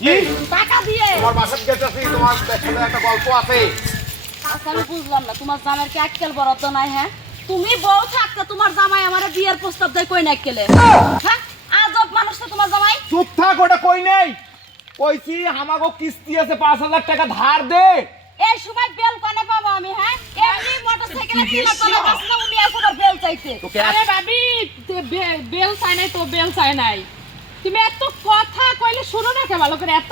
কি টাকা দিয়ে তোমার বাসায় গেতেছি, তোমার সাথে একটা গল্প আছে। আচ্ছা আমি বুঝলাম না তোমার জামাইয়ের কি আজকাল বরাদ্দ নাই? হ্যাঁ তুমি বউ থাকতে তোমার জামাই আমার বিয়ের প্রস্তাব দেয় কই না কেলে? হ্যাঁ আজব মানুষ তো তোমার জামাই। চুপ থাক, ওটা কই নেই। কইছি আমাগো কিস্তি আছে 5,000 টাকা ধার দে। এই সময় বেল কোনে পাবো আমি? হ্যাঁ এমনি মোটরসাইকেলে তোমার তলে বাসনা উনি এখন বেল চাইছে। আরে ভাবি বেল চাই নাই তো, বেল চাই নাই। তুমি এত কথা কইলে শুনো না কে ভালো করে, এত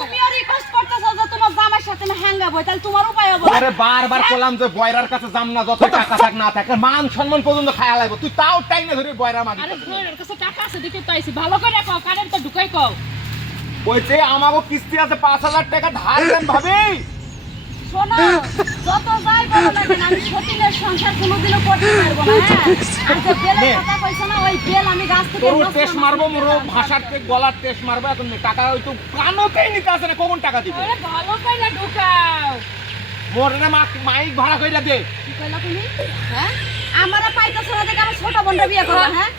তুমিও রিকোয়েস্ট করতেছো যে তোমার জামাইয়ের সাথে না হ্যাঙ্গাবো, তাহলে তোমার উপায় হবে? আরে বারবার কইলাম যে বয়রার কাছে যাম না, যত টাকা থাক না থাক মান সম্মান পর্যন্ত খায়া লাগবে, তুই তাও টাইনে ধরে বয়রা মাগি। আরে বইয়ের কাছে টাকা আছে দিতে তো আইছি, ভালো করে কও, কারেন্ট তো ঢুকাই কও। কইছে আমাগো কিস্তি আছে 5,000 টাকা ধার দেন ভাবি। শোনো, যত যাই বলো না কেন, আমি সতীনের সংসার কোনোদিনও করতে পারবো না। হ্যাঁ আর যে বেলের কথা কইছো না, ওই বেল আমি গাছ থেকে তোর নষ্ট টেস্ট মারবো, মোর ভাষার তে গলার টেস্ট মারবো। এখন টাকা হয়তো কানোতেই নিতে আসে না, কখন টাকা দিব? আরে ভালো করে ঢুকাও। মোর না মাইক ভাড়া কইরা দে। কি কইলা তুমি? হ্যাঁ আমারা পাইতেছ না দেখে আমার ছোট বোনটা বিয়ে করো? হ্যাঁ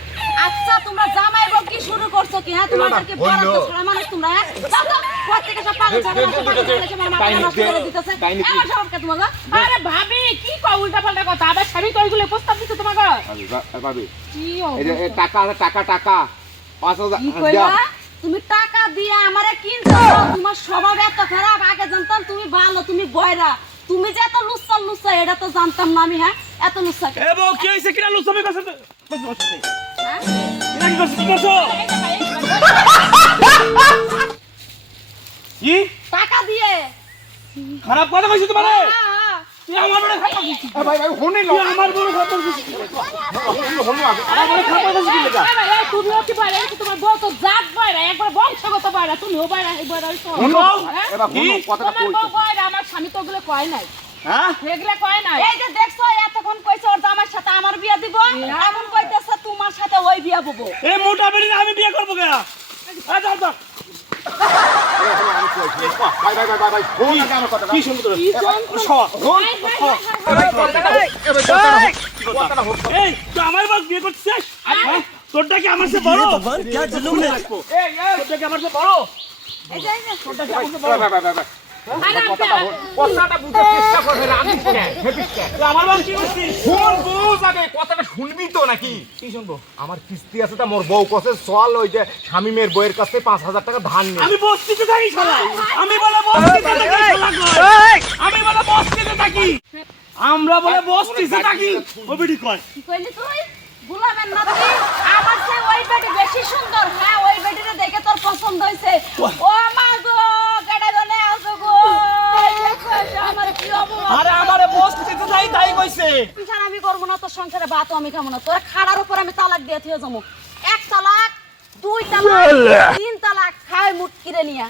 আচ্ছা তোমরা জামাই বউ কি শুরু করছো কি? হ্যাঁ তোমাদেরকে বরাদ্দ ছাড়া মানুষ তোমরা? হ্যাঁ যাও তো প্রত্যেকটা সব পাগল ছাড়া মানুষ দিতেছে। আমার সবকে তোমাকে আরে ভাবি কি কও উল্টা পাল্টা কথা, আবার স্বামী তো ওইগুলো প্রস্তাব দিতে তোমাকে। ভাবি কি এই যে টাকা টাকা টাকা 5,000 কি কইলা? তুমি টাকা দিয়ে আমারে কিনছো? তোমার স্বভাব এত খারাপ, আগে জানতাম তুমি ভালো, তুমি বয়রা, তুমি যে এত লুচ্ছা এটা তো জানতাম না আমি। হ্যাঁ এত লুচ্ছা এ বউ কি হইছে? কিরা লুসামি করছ? হ্যাঁ কিরা কি করছ? কি করছ? কি টাকা দিয়ে খারাপ কথা কইছ তোমারে? হ্যাঁ, হ্যাঁ। তুই আমার বড় খারাপ করছিস। ভাই ভাই শুনি তুই আমার বড় খারাপ করছিস। আমার বড় খারাপ করছিস কি লাগা? আরে ভাই তুমিও কি বাইরে, তোমার বউ তো জাত বাইরে, একবার বংশগত বাইরে, তুমিও বাইরে এই বাইরে হইছো। এবার কি? শুনো কথাটা তোমার কই। বউ বাইরে, আমার স্বামী তো ওগুলো কয় নাই, হ্যাঁ? এগুলো কয় নাই। এই যে দেখছো এতক্ষণ কইছে ওর জামার সাথে আমার বিয়া দিব, এখন কইতেছে তোমার সাথে ওই বিয়া ববো। এই মোটা বেরি আমি বিয়ে করব কে? আ যাও যাও। ভাই ভাই ভাই ভাই ভাই শুন আগে আমার কথাটা। কি শুনবো তোর? কি যন্ত্রণা। শোন। হাই, হাই, হাই, হাই, কথাটা হোক। এই তুই আমার বউ বিয়ে করছিস? হ্যাঁ? তোরটা কি আমার চেয়ে বড়? क्या जुलूम है? এই এই তোরটা কি আমার চেয়ে বড়? এই যে তোরটা কি আমার চেয়ে ভাই বড়? ভাই ভাই ভাই আরে কথাটা হোক। কথাটা বুঝতে চেষ্টা করবে না, আমি শুনে হেপিস কে। তুই আমার বউ কি করছিস? শুন বুঝ আগে কথাটা শুনবি তো নাকি? কি শুনবো? আমার কিস্তি আছে তা মোর বউ কসে চল ওই যে শামিমের বইয়ের কাছে 5,000 টাকা ধার নে। আমি বস্তিতে থাকি শালা। আমি বলে বস্তিতে থাকি শালা কয়। আমি বলে বস্তিতে থাকি। আমরা বলে বস্তিতে থাকি। ও বিডি কয়। কি কইলি তুই? গুলামের নাতি আমার চেয়ে ওই বেটি বেশি সুন্দর। হ্যাঁ ওই বেটিরে দেখে তোর পছন্দ হইছে। ও মা গো গাড়া গনে আসো গো। দেখো আমার কি অবস্থা। আরে আমারে বস্তিতে থাই তাই কইছে। সংসার আমি করবো না, তোর সংসারে ভাতও আমি খাবো না। তোর খাড়ার উপর আমি তালাক দিয়ে থিয়ে যাবো। 1 তালাক 2 তালাক 3 তালাক খায় মুটকিরে নিয়া।